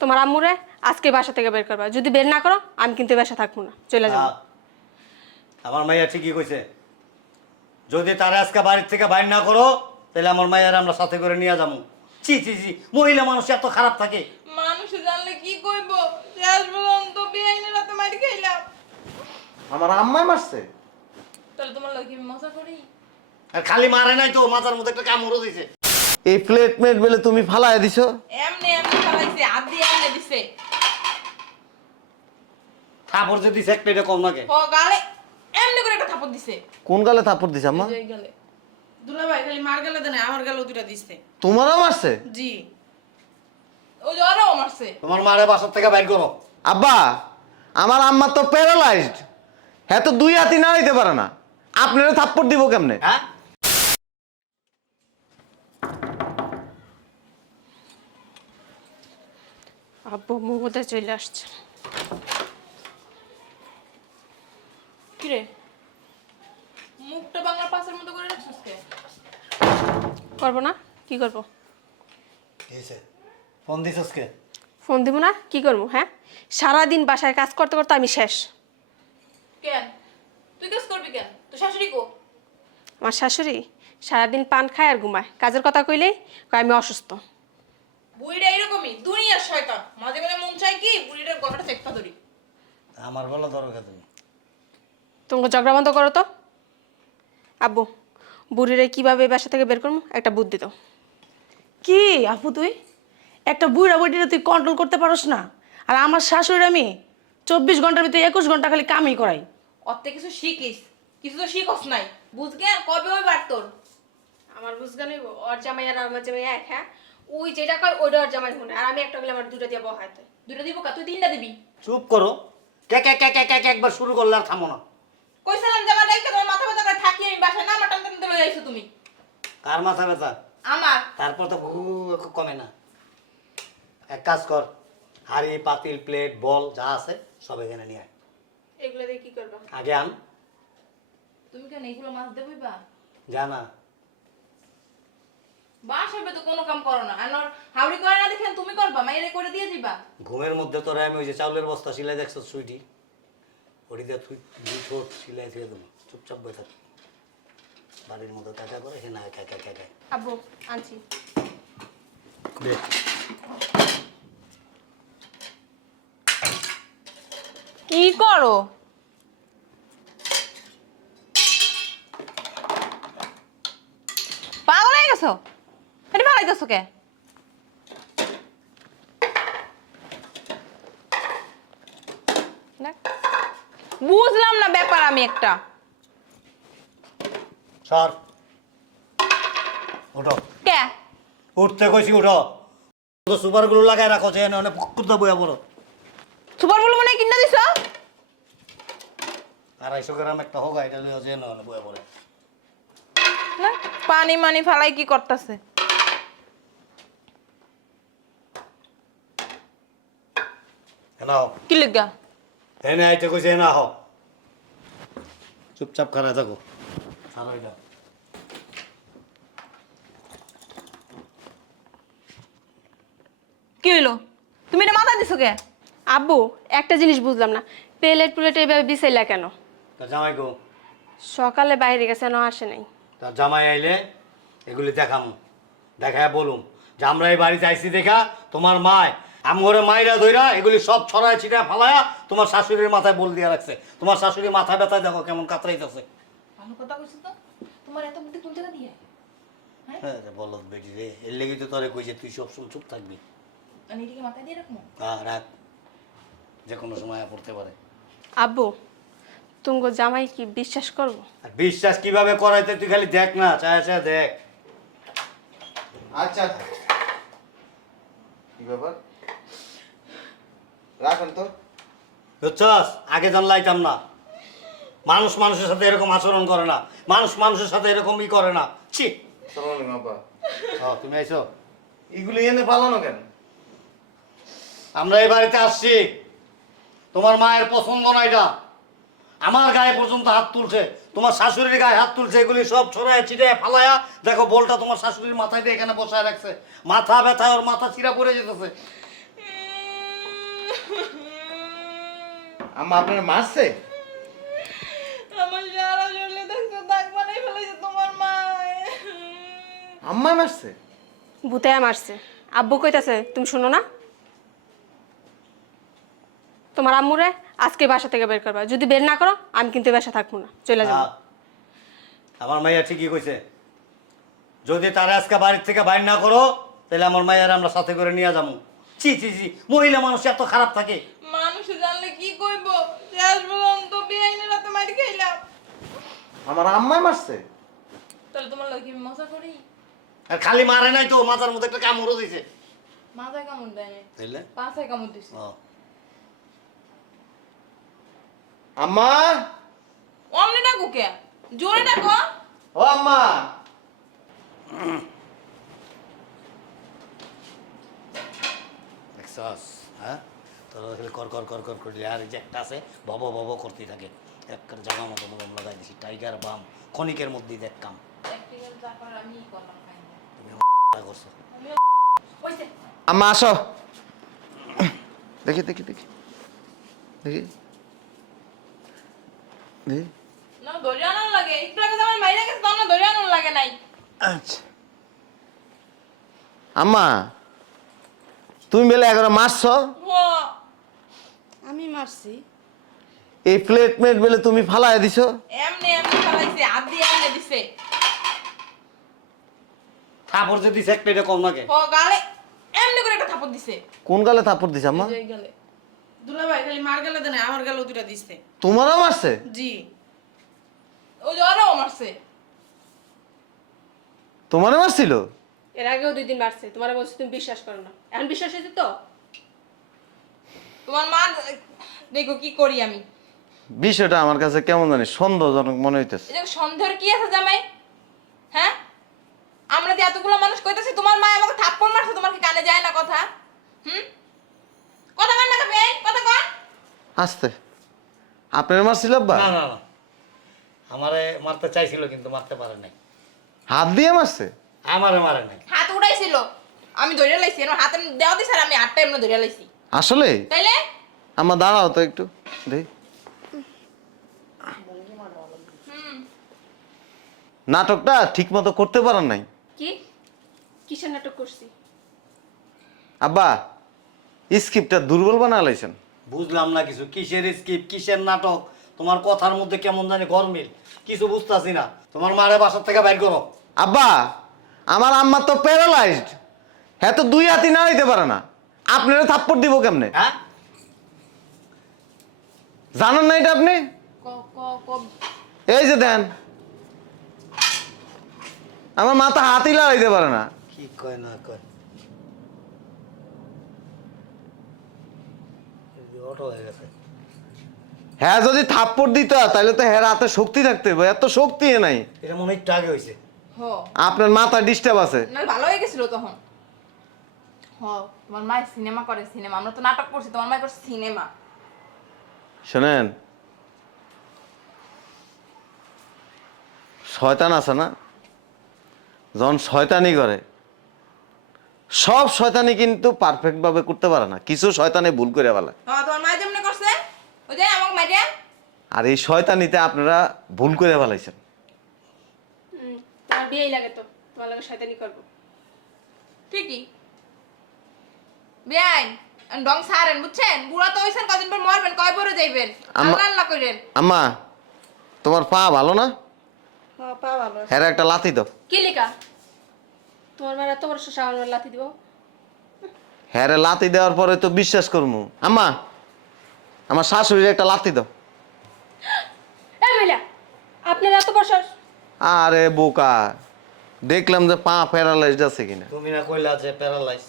তোমার আম্মুরে আজকে বাসা থেকে বের করবা। যদি বের না করো আমি কিন্তু বাসা থাকব না। চলে যাব। আমার মাইয়া ঠিকই কইছে। যদি তারা আজকে বাড়ির থেকে বাইর না করো তাহলে আমার মাইয়ার আমরা সাথে করে নিয়ে যাব। চি চি চি মহিলা মানুষ এত খারাপ থাকে। মানুষ জানলে কি কইব? শেষ পর্যন্ত বিআইনের রাতে মারি খাইলাম। আমার আম্মাই মারছে। তাহলে তোমার লোক মজা করি? আর খালি মারে নাই তো মাথার মধ্যে একটা কামড়ও দিছে। এই প্লেট মেট বেলে তুমি ফালাই দিছো? এমনি এমনি ফেলাইছে হাত দিয়ে এমনি দিছে। থাপড় যে দিছে একটা এটা কম নাকে ও গালে এমনি করে একটা থাপড় দিছে। কোন গালে থাপড় দিছে আম্মা? এই গালে। দুলা ভাই খালি মার গেলে দেন আমার গেলেও দুটা দিছে। তোমারও মারছে? জি। ওই যে আরও মারছে। তোমার মারে বাসার থেকে বাইর করো। আব্বা আমার আম্মা তো প্যারালাইজড হ্যাঁ তো দুই হাতি নাড়াইতে পারে না। আপনারা থাপ্পড় দিব কেমনে? হ্যাঁ? আব্বু আম্মু বোধহয় চলে আসছে। কিরে? মুখটা বাংলা পাশের মতো করে রাখছিস কে? করব না? কি করব? কি হয়েছে? ফোন দিছস কে? ফোন দিব না? কি করব হ্যাঁ? সারাদিন বাসায় কাজ করতে করতে আমি শেষ। কেন? তুই কাজ করবি কেন? তোর শাশুড়ি কো? আমার শাশুড়ি সারাদিন পান খায় আর ঘুমায়। কাজের কথা কইলেই কয় আমি অসুস্থ। বুড়িটা এরকমই দুনিয়ার শয়তান। মাঝে মাঝে মন চাই কি বুড়িটার গলাটা চেকটা ধরি। আমার বলো দরকার তুমি? তোমাকে ঝগড়া বন্ধ করো তো। আব্বু বুড়িরে কীভাবে বাসা থেকে বের করব? একটা বুদ্ধি দাও। কি আপু তুই? একটা বুড়া বুড়িটা তুই কন্ট্রোল করতে পারস না। আর আমার শাশুড়ি আমি চব্বিশ ঘণ্টার ভিতরে একুশ ঘণ্টা খালি কামই করাই। অর্থে কিছু শিখিস। কিছু তো শিখস নাই। বুঝগে কবে ওই বার তোর? আমার বুঝগা নেব ওর জামাই আর আমার জামাই এক হ্যাঁ? ওই যেটা কয় ওইটা ওর জামাই শুনে আর আমি একটা বলে আমার দুটো দিয়ে বহাতে দুটো দিব কা? তুই তিনটা দিবি? চুপ করো। কে কে কে কে কে কে একবার শুরু করলে আর থামো না। কইছিলাম জামা দেখতে তোমার মাথা ব্যথা করে থাকি আমি বাসায় না মাটান টানতে লই আইছো তুমি। কার মাথা ব্যথা? আমার? তারপর তো ঘু কমে না। এক কাজ কর হাড়ি পাতিল প্লেট বল যা আছে সব এখানে নিয়ে আয়। এগুলো দিয়ে কি করবা? আগে আন। তুমি কেন এইগুলো মাছ দেবই বা জানা। বাসাবে তো কোনো কাম করো না। আর ওর করে না দেখেন তুমি করবা মাইরে করে দিয়ে দিবা। ঘুমের মধ্যে তোরা আমি ওই যে চাউলের বস্তা সিলাই দেখছ সুইটি? ওটি দিয়ে তুই দুই ঠোঁট সিলাই দিয়ে দেবো। চুপচাপ বসে থাক। বাড়ির মধ্যে কাকা করে না কাকা কাকা আব্বু আনছি। দে। কি করো? পাগল হয়ে গেছো? এটা পালাইতেছো কে। বুঝলাম না ব্যাপার আমি একটা সর উঠো কে উঠতে কইছি উঠো তো সুপারগুলো লাগায় রাখো যে অনেক কুত্তা বইয়া পড়ো সুপার বলে মনে কিনা দিছ আড়াইশো গ্রাম একটা হোক এটা লইয়া যে অনেক বইয়া পড়ে না পানি মানি ফালাই কি করতেছে হোক কি লিগা এনে আইতে কইছে এনা হোক চুপচাপ খারাপ থাকো। ছাড়ো এটা কি হইল? তুমি এটা মাথা দিছো কে? আব্বু একটা জিনিস বুঝলাম না। প্লেট প্লেট এইভাবে বিছাইলা কেন? তার জামাই গো সকালে বাইরে গেছে না আসে নাই। তার জামাই আইলে এগুলি দেখাম। দেখায় বলুম। যে আমরা এই বাড়িতে আইসি দেখা তোমার মায় আমঘরে মাইরা ধইরা এগুলি সব ছড়ায় ছিটা ফালায়া তোমার শাশুড়ির মাথায় বল দিয়া রাখছে। তোমার শাশুড়ি মাথা ব্যথায় দেখো কেমন কাতরাইতেছে। ভালো কথা কইছো তো? তোমার এত বুদ্ধি কোন জায়গা দিয়ে? হ্যাঁ? বল বেটি রে। এর লেগে তো তোরে কইছে তুই সব সময় চুপ থাকবি। আমি এদিকে মাথায় দিয়ে রাখব? হ্যাঁ রাখ। যে কোনো সময় পড়তে পারে। আব্বু তুমি জামাই কি বিশ্বাস করব? আর বিশ্বাস কীভাবে করাইতে তুই খালি দেখ না চায় চায় দেখ। আচ্ছা। কি ব্যাপার? রাখেন তো। বুঝছস? আগে জানলাইতাম না। মানুষ মানুষের সাথে এরকম আচরণ করে না। মানুষ মানুষের সাথে এরকম ই করে না। ছি। আব্বা তুমি আইছো। এগুলি এনে পালানো কেন? আমরা এই বাড়িতে আসছি। তোমার মায়ের পছন্দ না এটা। আমার গায়ে পর্যন্ত হাত তুলছে। তোমার শাশুড়ির গায়ে হাত তুলছে। এগুলি সব ছড়ায় ছিটায় ফালায়া। দেখো বলটা তোমার শাশুড়ির মাথায় দিয়ে এখানে বসায় রাখছে। মাথা ব্যথায় ওর মাথা চিরা পড়ে যেতেছে। আম্মা আপনার মারছে? আমার সারা শরীরে দেখছ দাগ বানাই ফেলেছে তোমার মা আম্মা মারছে? ভূতায় মারছে। আব্বু কইতাছে তুমি শুনো না? তোমার আম্মুরে আজকে বাসা থেকে বের করবা। যদি বের না করো আমি কিন্তু বাসা থাকব না। চলে যাব। আমার মাইয়া ঠিকই কইছে। যদি তারা আজকে বাড়ির থেকে বাইর না করো তাহলে আমার মাইয়ার আমরা সাথে করে নিয়ে যাব। ছি ছি ছি মহিলা মানুষ এত খারাপ থাকে। মানুষ জানলে কি কইব? শেষ পর্যন্ত বিআইনের রাতে মারি খাইলাম। আমার আম্মাই মারছে। তাহলে তোমার লাগে মজা করি? আর খালি মারে নাই তো মাথার মধ্যে একটা কামড়ও দিছে। মাথায় কামড় দেয় নাই। তাইলে? পাছায় কামড় দিছে। ও। আম্মা? অমনি ডাকো কে? জোরে ডাকো। ও আম্মা। দেখছস হ্যাঁ? তোর খালি কর কর কর কর করলি আর যে একটা আছে ভব ভব করতেই থাকে। একটা জায়গা মতো মলম লাগাই দিছি টাইগার বাম ক্ষণিকের মধ্যেই দেখ কাম প্র্যাকটিক্যাল যা করার আমি করছ আম্মা আসো। দেখি দেখি দেখি। দেখি। দেখি। না ধরে আনার লাগে। একটু আগে আমার মাইরা গেছে তখন ধরে আনার লাগে নাই। আচ্ছা। আম্মা তুমি বেলে এগারো মারছো? ও আমি মারছি। এই প্লেট মেট বেলে তুমি ফালাই দিছো? এমনি এমনি ফেলাইছে হাত দিয়ে এমনি দিছে। থাপড় যে দিছে একটা এটা কম নাকে ও গালে এমনি করে একটা থাপড় দিছে। কোন গালে থাপড় দিছে আম্মা? এই গালে। দুলা ভাই খালি মার গেলে দেন আমার গেলেও দুটা দিচ্ছে তোমারও মারছে? জি। ওই যে ওরাও মারছে। তোমারও মারছিল? এর আগেও দুই দিন মারছে তোমার বলছি তুমি বিশ্বাস করো না। এখন বিশ্বাস হয়েছে তো? তোমার মা দেখো কি করি আমি। বিষয়টা আমার কাছে কেমন জানি সন্দেহজনক মনে হইতেছে। এই যে সন্দেহের কি আছে জামাই? হ্যাঁ? আমরা যে এতগুলো মানুষ কইতাছি তোমার মা আমাকে থাপ্পড় মারছে তোমার কি কানে যায় না কথা? হুম? কথা কন না এই, কথা কন। আসতে। আপনার মারছিল আব্বা? না না না। আমারে মারতে চাইছিল কিন্তু মারতে পারে নাই। হাত দিয়ে মারছে? আমারে মারে নাই। হাত উড়াইছিল। আমি ধরে লাইছি আমার হাতে দেওয়া দিছে আর আমি হাতটা এমনি ধরে লাইছি। আসলে? তাইলে? আমার দাঁড়াও তো একটু দেখি হুম। নাটকটা ঠিক মতো করতে পারেন নাই। কি? কিসের নাটক করছি? আব্বা স্ক্রিপ্টটা দুর্বল বানা লাইছেন। বুঝলাম না কিছু কিসের স্কিপ কিসের নাটক? তোমার কথার মধ্যে কেমন জানি গরমিল কিছু বুঝতাছি না। তোমার মারে বাসার থেকে বাইর করো। আব্বা আমার আম্মা তো প্যারালাইজড হ্যাঁ তো দুই হাতি নাড়াইতে পারে না। আপনারা থাপ্পড় দিব কেমনে? হ্যাঁ? জানেন না এটা আপনি? ক ক ক। এই যে দেন। আমার মাথা হাতই লাগাইতে পারে না। কি কয় না কয়? এই যে অটো হয়ে গেছে। হ্যাঁ যদি থাপ্পড় দিত তাহলে তো হ্যাঁ হাতে শক্তি থাকতে হবে। এত শক্তি নাই। এটা মনে হয় একটু আগে হয়েছে আপনার মাথা ডিস্টার্ব আছে। না ভালো হয়ে গেছিল তখন। হ। তোমার মায়ের সিনেমা করে সিনেমা আমরা তো নাটক করছি তোমার মায়ের করছে সিনেমা শোনেন। শয়তান আছে না? যখন শয়তানি করে সব শয়তানি কিন্তু পারফেক্ট ভাবে করতে পারে না। কিছু শয়তানি ভুল করে ফেলে। হ্যাঁ তোমার মায়ের যেমনি করছে ওই যে আমাকে মারিয়া আর এই শয়তানিতে আপনারা ভুল করে ফেলাইছেন। বিয়েই লাগে তো তোমার লাগে শয়তানি করব। ঠিকই। বেআইন ডং সারেন বুঝছেন? বুড়া তো হইছেন কদিন পর মরবেন কয় পরে যাইবেন? আল্লাহ আল্লাহ কইরেন। আম্মা তোমার পা ভালো না? হ্যাঁ পা ভালো। হ্যাঁ একটা লাথি দাও। কি লেখা? তোমার মায়ের এত বড় সামান্য লাথি দিব। হ্যাঁ লাথি দেওয়ার পরে তো বিশ্বাস করব আম্মা আমার শাশুড়ির একটা লাথি দাও। এই মহিলা আপনার এত বড়? আরে বোকা। দেখলাম যে পা প্যারালাইজড আছে কিনা। তুমি না কইলা যে প্যারালাইজ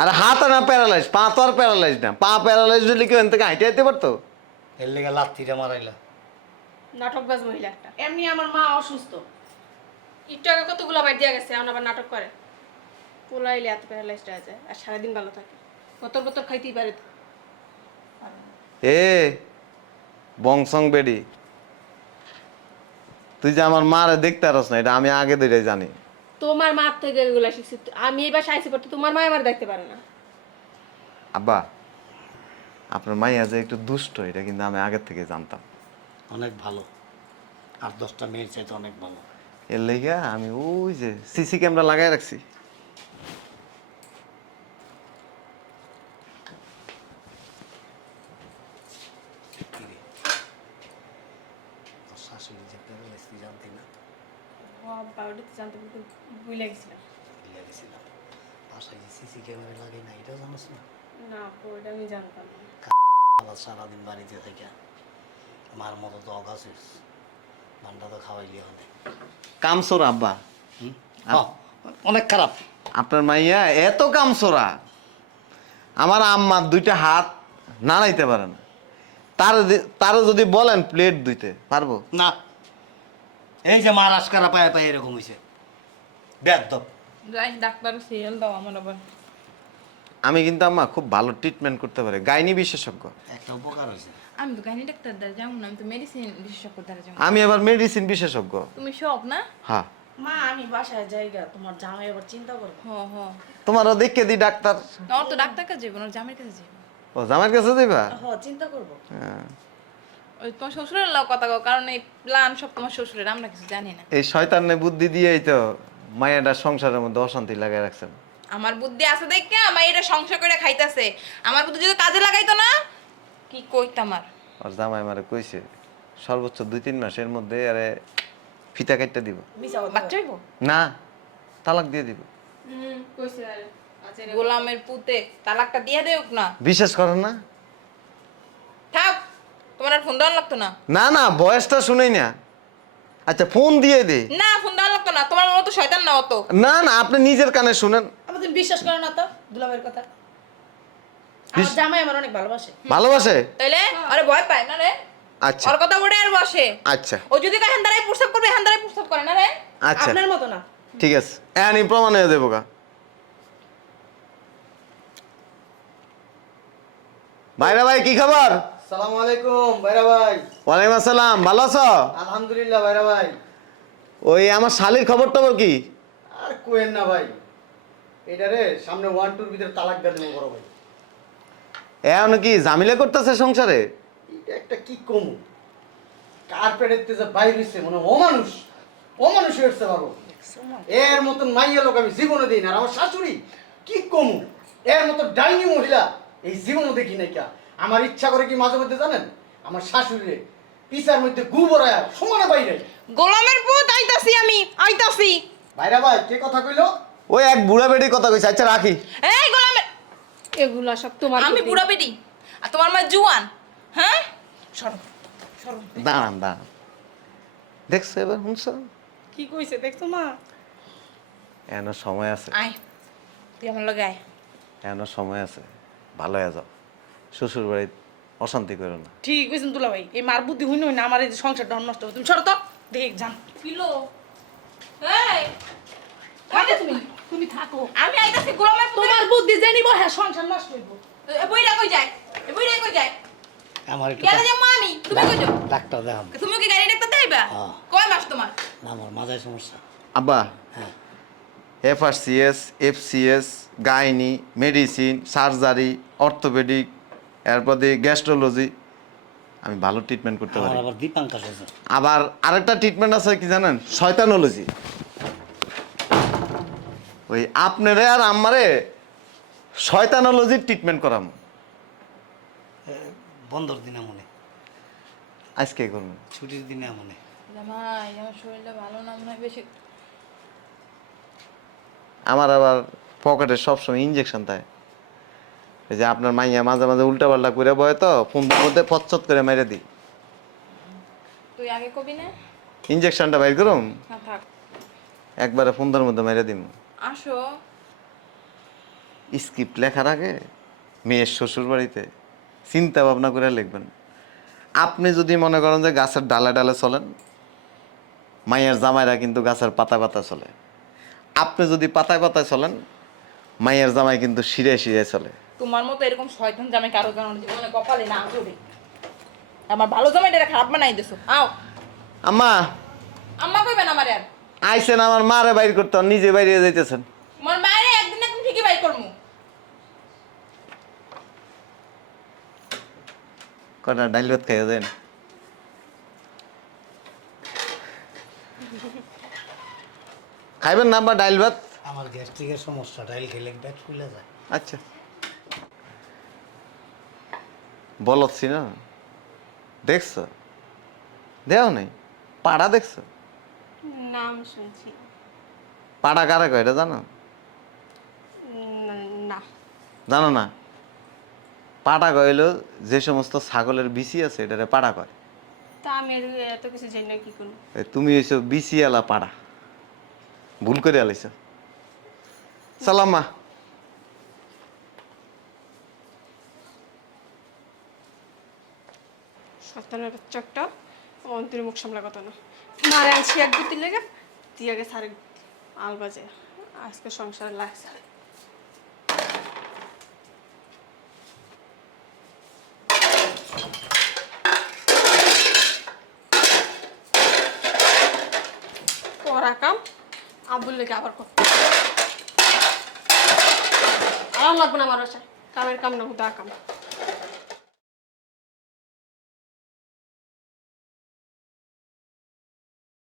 আরে হাত না প্যারালাইজ পা তো আর প্যারালাইজ না। পা প্যারালাইজ হলে কি ওখান থেকে হাইটে যেতে পারতো? এর লেগে লাথিটা মারাইলা। নাটকবাজ মহিলা একটা। এমনি আমার মা অসুস্থ। একটু আগে কতগুলো বাইর দিয়া গেছে এখন আবার নাটক করে। পোলাইলে এত প্যারালাইজড হয়ে যায় আর সারাদিন ভালো থাকে। কতর কতর খাইতেই পারে তো। এ বংশং বেডি। তুই যে আমার মারে দেখতে পারস না এটা আমি আগে ধরে জানি। তোমার মার থেকে এগুলা শিখছি। আমি এবার সাইছি পড়তে তোমার মা আমার দেখতে পারে না। আব্বা আপনার মাইয়া যে একটু দুষ্ট এটা কিন্তু আমি আগের থেকে জানতাম। অনেক ভালো। আর দশটা মেয়ের চাইতে অনেক ভালো। এর লেগে আমি ওই যে সিসি ক্যামেরা লাগাই রাখছি কিরে শাশুড়ি যে জানতি না? বারোটাতে জানতে ভুলে গেছিলাম ভুলে গেছিলাম বাসায় যে সিসি ক্যামেরা লাগে না এটাও জানোস না? না আপু এটা আমি জানতাম না। সারাদিন বাড়িতে থেকে। মার মতো তো অগাছিস ভান্ডা তো খাওয়াইলি হবে কামসোর আব্বা। অনেক খারাপ। আপনার মাইয়া এত কামসোরা। আমার আম্মার দুইটা হাত নাড়াইতে পারে না। তার তারও যদি বলেন প্লেট দুইতে পারব? না। এই যে মার আশকারা পায়ে পায়ে এরকম হয়েছে যাই ডাক্তার দাও আমার আবার। আমি কিন্তু আম্মা খুব ভালো ট্রিটমেন্ট করতে পারি। গাইনি বিশেষজ্ঞ। একটা উপকার হয়েছে। আমি তো গাইনি ডাক্তার দ্বারা যাব না আমি তো মেডিসিন বিশেষজ্ঞ দ্বারা যাব। আমি এবার মেডিসিন বিশেষজ্ঞ। তুমি সব না? হ্যাঁ। মা আমি বাসায় জায়গা তোমার জামাই আবার চিন্তা করব হ্যাঁ হ্যাঁ তোমারও দেখে দিই ডাক্তার। না ওর তো ডাক্তার কাছে যাব না জামের কাছে যাব। ও জামাইয়ের কাছে দিবা হ চিন্তা করব। হ্যাঁ। ওই তোমার শ্বশুরের লাও কথা কও কারণ এই প্ল্যান সব তোমার শ্বশুরের আমরা কিছু জানি না। এই শয়তানে বুদ্ধি দিয়েই তো মায়াটা সংসারের মধ্যে অশান্তি লাগাই রাখছেন। আমার বুদ্ধি আছে দেখে আমার এটা সংসার করে খাইতেছে। আমার বুদ্ধি যদি কাজে লাগাইতো না কি কইতাম আর? আর জামাই মারে কইছে সর্বোচ্চ দুই তিন মাসের মধ্যে আরে ফিতা কাটটা দিব। বাচ্চা না তালাক দিয়ে দিব। হুম কইছে আর। গোলামের পুতে তালাকটা দিয়ে দেউক না। বিশ্বাস করেন না? থাক তোমার আর ফোন দেওয়ার লাগতো না। না না বয়সটা শুনেই না। আচ্ছা ফোন দিয়ে দে। না ফোন দেওয়ার লাগতো না তোমার মতো শয়তান না অত। না না আপনি নিজের কানে শুনেন। তুমি বিশ্বাস করো না তো দুলাভাইয়ের কথা। আমার জামাই আমার অনেক ভালোবাসে। ভালোবাসে? তাইলে আরে ভয় পায় না রে। আচ্ছা। ওর কথা বলে আর বসে। আচ্ছা। ও যদি কয় হ্যান্দারাই প্রস্তাব করবে প্রস্তাব করে না রে। আচ্ছা। আপনার মতো না। ঠিক আছে। এনি প্রমাণ হয়ে দেবো গা। ভাইরা ভাই কি খবর? সালাম আলাইকুম ভাইরা ভাই। ওয়ালাইকুম আসসালাম ভালো আছো? আলহামদুলিল্লাহ ভাইরা ভাই। ওই আমার শালির খবর টবর কি? আর কোয়েন না ভাই। এটা রে সামনে ওয়ান টুর ভিতরে তালাক দিয়ে দেবো বড় ভাই। এখন কি ঝামেলা করতেছে সংসারে? এটা একটা কি কমু? কার্পেটের তেজে বাইর হইছে? মনে অমানুষ। অমানুষ হয়েছে বাবু। এর মতন মাইয়া লোক আমি জীবনে দিই না। আর আমার শাশুড়ি কি কমু? এর মতো ডাইনি মহিলা। এই জীবনে দেখি নাই কা? আমার ইচ্ছা করে কি মাঝে মধ্যে জানেন? আমার শাশুড়ি পিসার মধ্যে গু বড়ায় সমানে বাইরে। গোলামের পুত আইতাছি আমি আইতাছি। ভাইরা ভাই কে কথা কইলো? ওই এক বুড়া বেটির কথা কইছে আচ্ছা রাখি। এই গোলামের এগুলা সব তোমার আমি বুড়া বেটি আর তোমার মা জুয়ান হ্যাঁ? সরো সরো। দাঁড়ান দাঁড়ান। দেখছ এবার শুনছো? কি কইছে দেখছ মা? এখনও সময় আছে। আয় তুই আমার লগে আয়। এখনও সময় আছে। ভালো হয়ে যাও। শ্বশুর বাড়ির অশান্তি করো না। ঠিক কইছেন দুলাভাই এই মার বুদ্ধি হইন না আমার এই যে সংসারটা নষ্ট হবে। তুমি সরো তো দেখ যান। কিলো? এই থাকো তুমি? তুমি থাকো। আমি আইতাছি গোলামের পুত তোমার বুদ্ধি জানিব হ্যাঁ সংসার নষ্ট হইব। এ বইরা কই যায়? এ বইরা কই যায়? আমার একটু গেলে যাব আমি? তুমি কই যাও? ডাক্তার দেখাম। তুমি কি গাড়ি ডাক্তার দেখাইবা হ্যাঁ। কয় মাস তোমার? না আমার মাথায় সমস্যা। আব্বা হ্যাঁ। F R CS F CS gynae medicine surgery orthopaedic এরপর দিয়ে গ্যাস্ট্রোলজি। আমি ভালো ট্রিটমেন্ট করতে পারি। আবার আরেকটা ট্রিটমেন্ট আছে কি জানেন? শয়তানোলজি। ওই আপনারে আর আমারে শয়তানোলজির ট্রিটমেন্ট করাম। বন্ধর দিনে মনে আজকে করুন। ছুটির দিনে মনে জামাই আমার শরীরটা ভালো না মনে হয় বেশি আমার আবার পকেটে সবসময় ইঞ্জেকশন থাকে। এই যে আপনার মাইয়া মাঝে মাঝে উল্টা পাল্টা করে বয় তো ফোনটার মধ্যে ফচ্চত করে মেরে দিই। তুই আগে কবি না? ইঞ্জেকশনটা বাইর করুম? একবারে ফোনটার মধ্যে মেরে দিম। আসো। স্ক্রিপ্ট লেখার আগে মেয়ের শ্বশুর বাড়িতে চিন্তা ভাবনা করে লিখবেন। আপনি যদি মনে করেন যে গাছের ডালে ডালে চলেন মায়ের জামাইরা কিন্তু গাছের পাতা পাতা চলে। আপনি যদি পাতায় পাতায় চলেন মায়ের জামাই কিন্তু শিরে শিরে চলে। তোমার মতো এরকম শয়তান জামাই কারও কারণ জীবনে কপালে না জোরে আমার ভালো জামাই এটা খারাপ বানাই দিছো। আও। আম্মা। আম্মা কইবেন আমার আর? আইসেন আমার মারে বাইর করতে নিজে বাইরে যাইতেছেন। তোমার বাইরে একদিন একদিন ঠিকই বাই করমু। কটা ডাইল ভাত খাইয়া দেন খাইবেন না বা ডাইল ভাত? আমার গ্যাস্ট্রিকের সমস্যা ডাইল খেলে পেট ফুলে যায়। আচ্ছা। বলছি না। দেখছ? দেও নাই। পাড়া দেখছ? নাম শুনছি। পাড়া কারা কয় এটা জানো? না। জানো না? পাড়া কইল যে সমস্ত ছাগলের বিচি আছে এটারে পাড়া কয়। তা আমি এত কিছু জানি না কি করব? তুমি বিচি এলা পাড়া। ভুল করে আলাইছ। সালাম, মা। সত্তানের বাচ্চা একটা। অন্তরে মুখ সামলা কথা না। মারে আনছি এক গুতি লেগে। দিয়ে গেছে আরেক আল বাজে। আজকে সংসার লাগছে করা কাম আব্বুল লেগে আবার কর আরাম লাগবে না আমার বাসায়। কামের কাম না হুদা কাম।